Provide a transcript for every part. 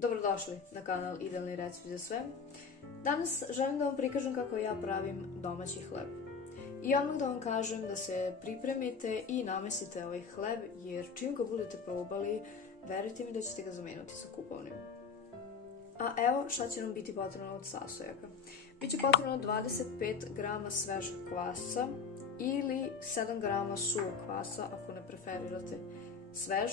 Dobrodošli na kanal Idealni recept za sve. Danas želim da vam prikažem kako ja pravim domaći hleb. I odmah da vam kažem da se pripremite i namestite ovaj hleb, jer čim ga budete probali, verujte mi da ćete ga zameniti sa kupovnim. A evo šta će nam biti potrebno od sastojaka. Biće potrebno 25 g svežeg kvasca ili 7 g suvog kvasca ako ne preferirate svež.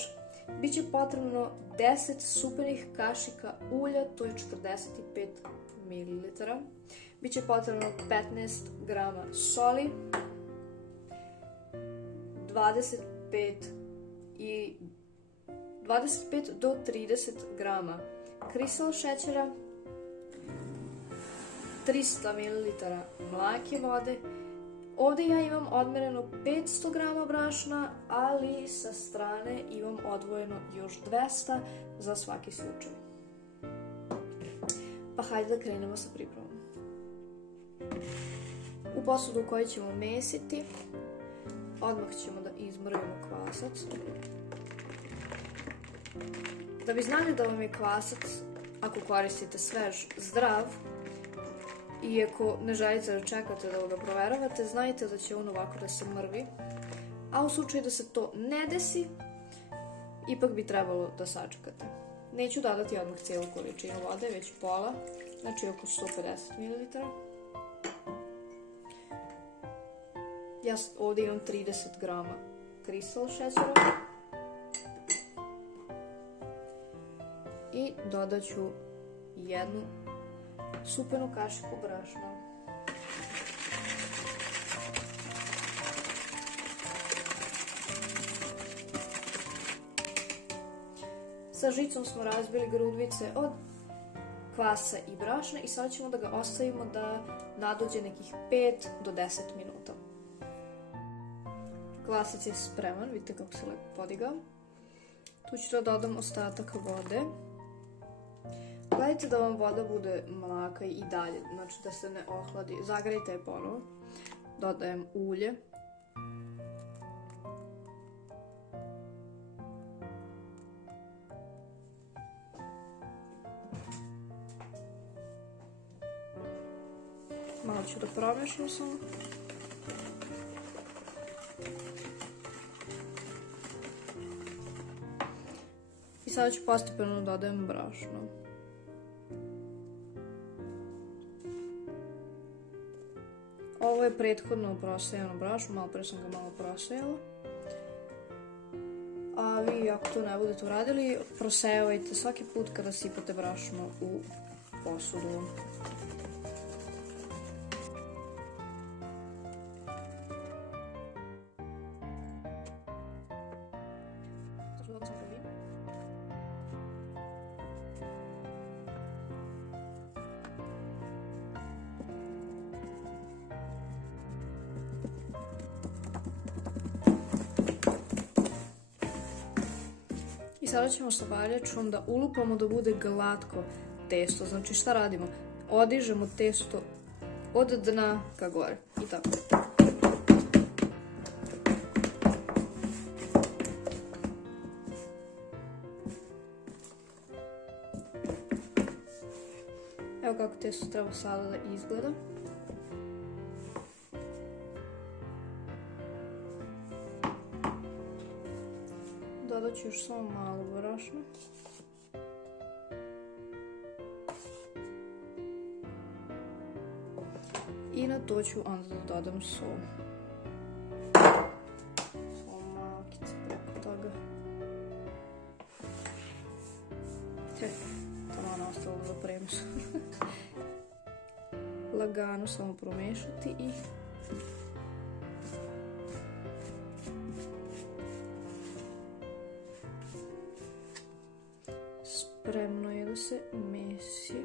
Biće potrebno 10 supenih kašika ulja, to je 45 ml. Biće potrebno 15 g soli, 25 do 30 g kristal šećera, 300 ml mlake vode. Ovdje ja imam odmereno 500 g brašna, ali sa strane imam odvojeno još 200 za svaki slučaj. Pa hajde da krenemo sa pripremom. U posudu u kojoj ćemo mesiti, odmah ćemo da izmrvimo kvasac. Da bi znali da vam je kvasac, ako koristite svež, zdrav, i ako ne želite da čekate da ga proveravate, znajte da će on ovako da se mrvi, a u slučaju da se to ne desi, ipak bi trebalo da sačekate. Neću dodati odmah cijelu količinu vode, već pola, znači oko 150 ml. Ja ovdje imam 30 g kristal šećera i dodat ću jednu supenu kašiku brašna. Sa žicom smo razbili grudvice od kvasa i brašna i sad ćemo da ga ostavimo da nadođe nekih 5 do 10 minuta. Kvasac je spreman, vidite kako se lepo podigao. Tu ću da dodam ostatak vode. Gledajte da vam voda bude mlaka i dalje, znači da se ne ohladi. Zagrejte je ponovo. Dodajem ulje. Malo ću da promešam samo. I sada ću postepeno dodajem brašno. Ovo je prethodno prosejano brašno, malo pre sam ga malo prosejala. A vi ako to ne budete uradili, prosejavajte svaki put kada sipate brašno u posudu. I sada ćemo sa valjačom da ulupamo da bude glatko testo. Znači šta radimo? Odižemo testo od dna ka gore. I tako. Evo kako testo treba sada da izgleda. Dodat ću još samo malo brašna. I na to ću onda da dodam sol. Samo malkice preko toga. Tamo ostalo za premisu. Lagano samo promešati i spremno je da se mesi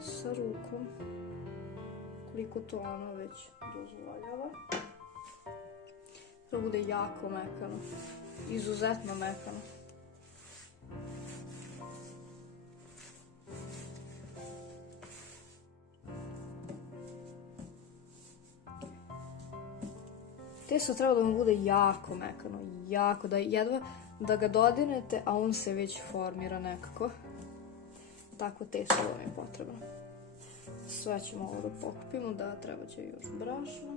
sa rukom, koliko to ona već dozvoljava. To bude jako mekano, izuzetno mekano. Te testo treba da vam bude jako mekano, jako, da jedva da ga dodirnete, a on se već formira nekako. Takvo testo vam je potrebno. Sve ćemo ovo da pokupimo, da treba će još brašna.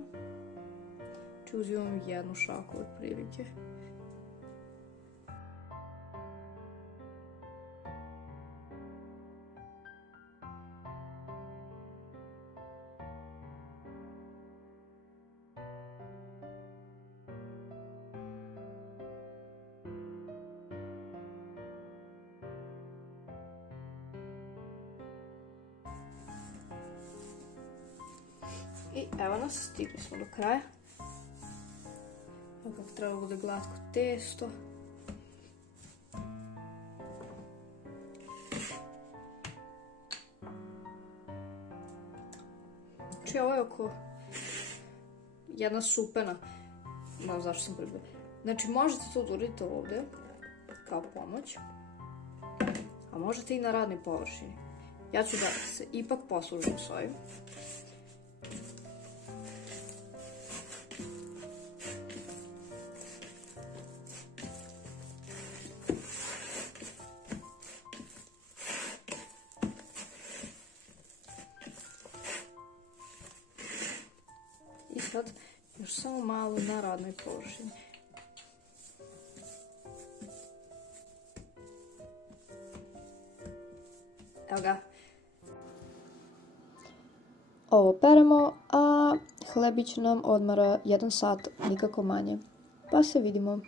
Znači uzimam jednu šaku od prilike. I evo nas, stigli smo do kraja. Evo kako treba bude glatko testo. Znači ovo je oko jedna supena. Ne znam zašto sam pribila. Znači možete to da uradite ovde kao pomoć. A možete i na radnoj površini. Ja ću da se ipak poslužim s ovim. I sad još samo malo na radnoj površini. Evo ga. Ovo peremo, a hlebić nam odmara 1 sat, nikako manje. Pa se vidimo.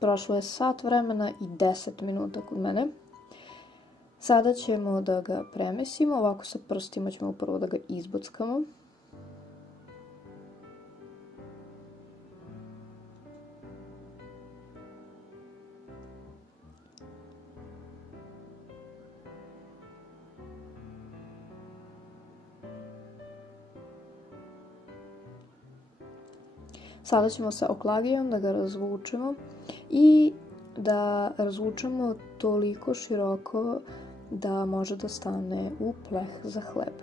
Prošlo je sat vremena i 10 minuta kod mene. Sada ćemo da ga premesimo, ovako sa prstima ćemo prvo da ga izbockamo. Sada ćemo sa oklagijom da ga razvučemo i da razvučemo toliko široko da može da stane u pleh za hleb.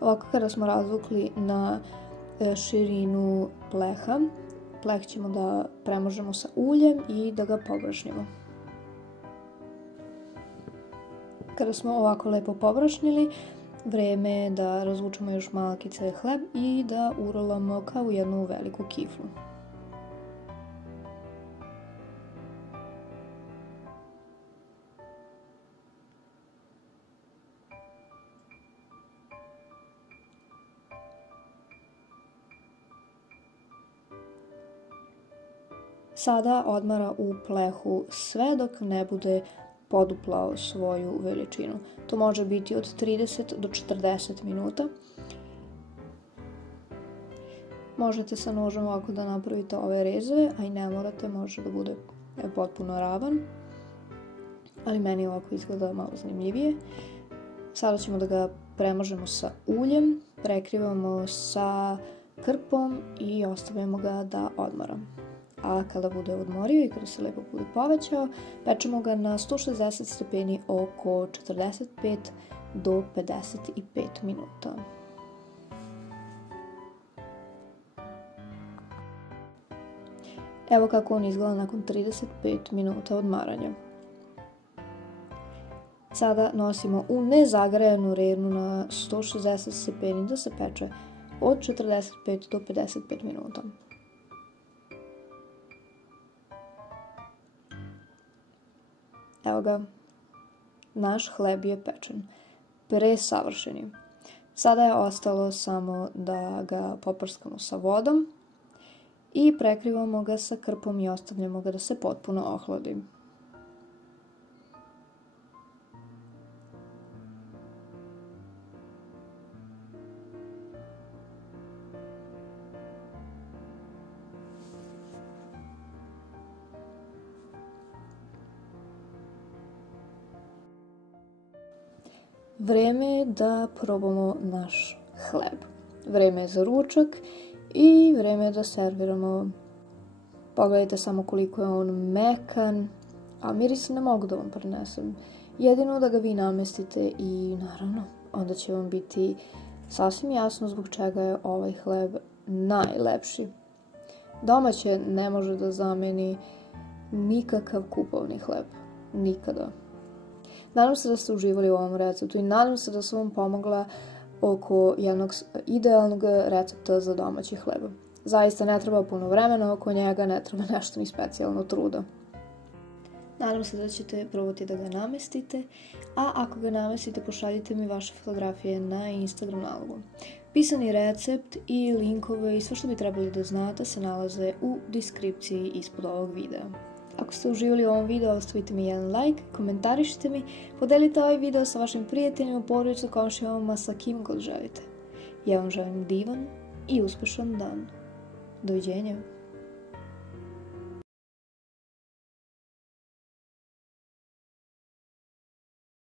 Ovako kada smo razvukli na širinu pleha, pleh ćemo da premažemo sa uljem i da ga pobrašnimo. Kada smo ovako lepo pobrašnili, vreme je da razvučemo još malakice hleb i da urolamo kao u jednu veliku kiflu. Sada odmara u plehu sve dok ne bude poduplao svoju veličinu. To može biti od 30 do 40 minuta. Možete sa nožom ovako da napravite ove rezove, a i ne morate, može da bude potpuno ravan. Ali meni ovako izgleda malo zanimljivije. Sada ćemo da ga premažemo sa uljem, prekrivamo sa krpom i ostavljamo ga da odmara. A kada bude odmorio i kada se lepo bude povećao, pečemo ga na 160 stepeni oko 45 do 55 minuta. Evo kako on izgleda nakon 35 minuta odmaranja. Sada nosimo u nezagrejanu rernu na 160 stepeni da se peče od 45 do 55 minuta. Evo ga, naš hleb je pečen, presavršeni. Sada je ostalo samo da ga poprskamo sa vodom i prekrivamo ga sa krpom i ostavljamo ga da se potpuno ohladi. Vreme je da probamo naš hleb. Vreme je za ručak i vreme je da serviramo. Pogledajte samo koliko je on mekan, a miris ne mogu da vam prenesem. Jedino da ga vi namestite i naravno, onda će vam biti sasvim jasno zbog čega je ovaj hleb najlepši. Domaće ne može da zameni nikakav kupovni hleb. Nikada. Nadam se da ste uživali u ovom receptu i nadam se da sam vam pomogla oko jednog idealnog recepta za domaći hleb. Zaista ne treba puno vremena oko njega, ne treba nešto ni specijalno truda. Nadam se da ćete probati da ga namestite, a ako ga namestite pošaljite mi vaše fotografije na Instagram nalogu. Pisani recept i linkove i sve što bi trebali da znate se nalaze u deskripciji ispod ovog videa. Ako ste uživali u ovom videu, ostavite mi jedan like, komentarišite mi, podelite ovaj video sa vašim prijateljima, porodicom, komšijama, sa kim god želite. Ja vam želim divan i uspešan dan. Doviđenja!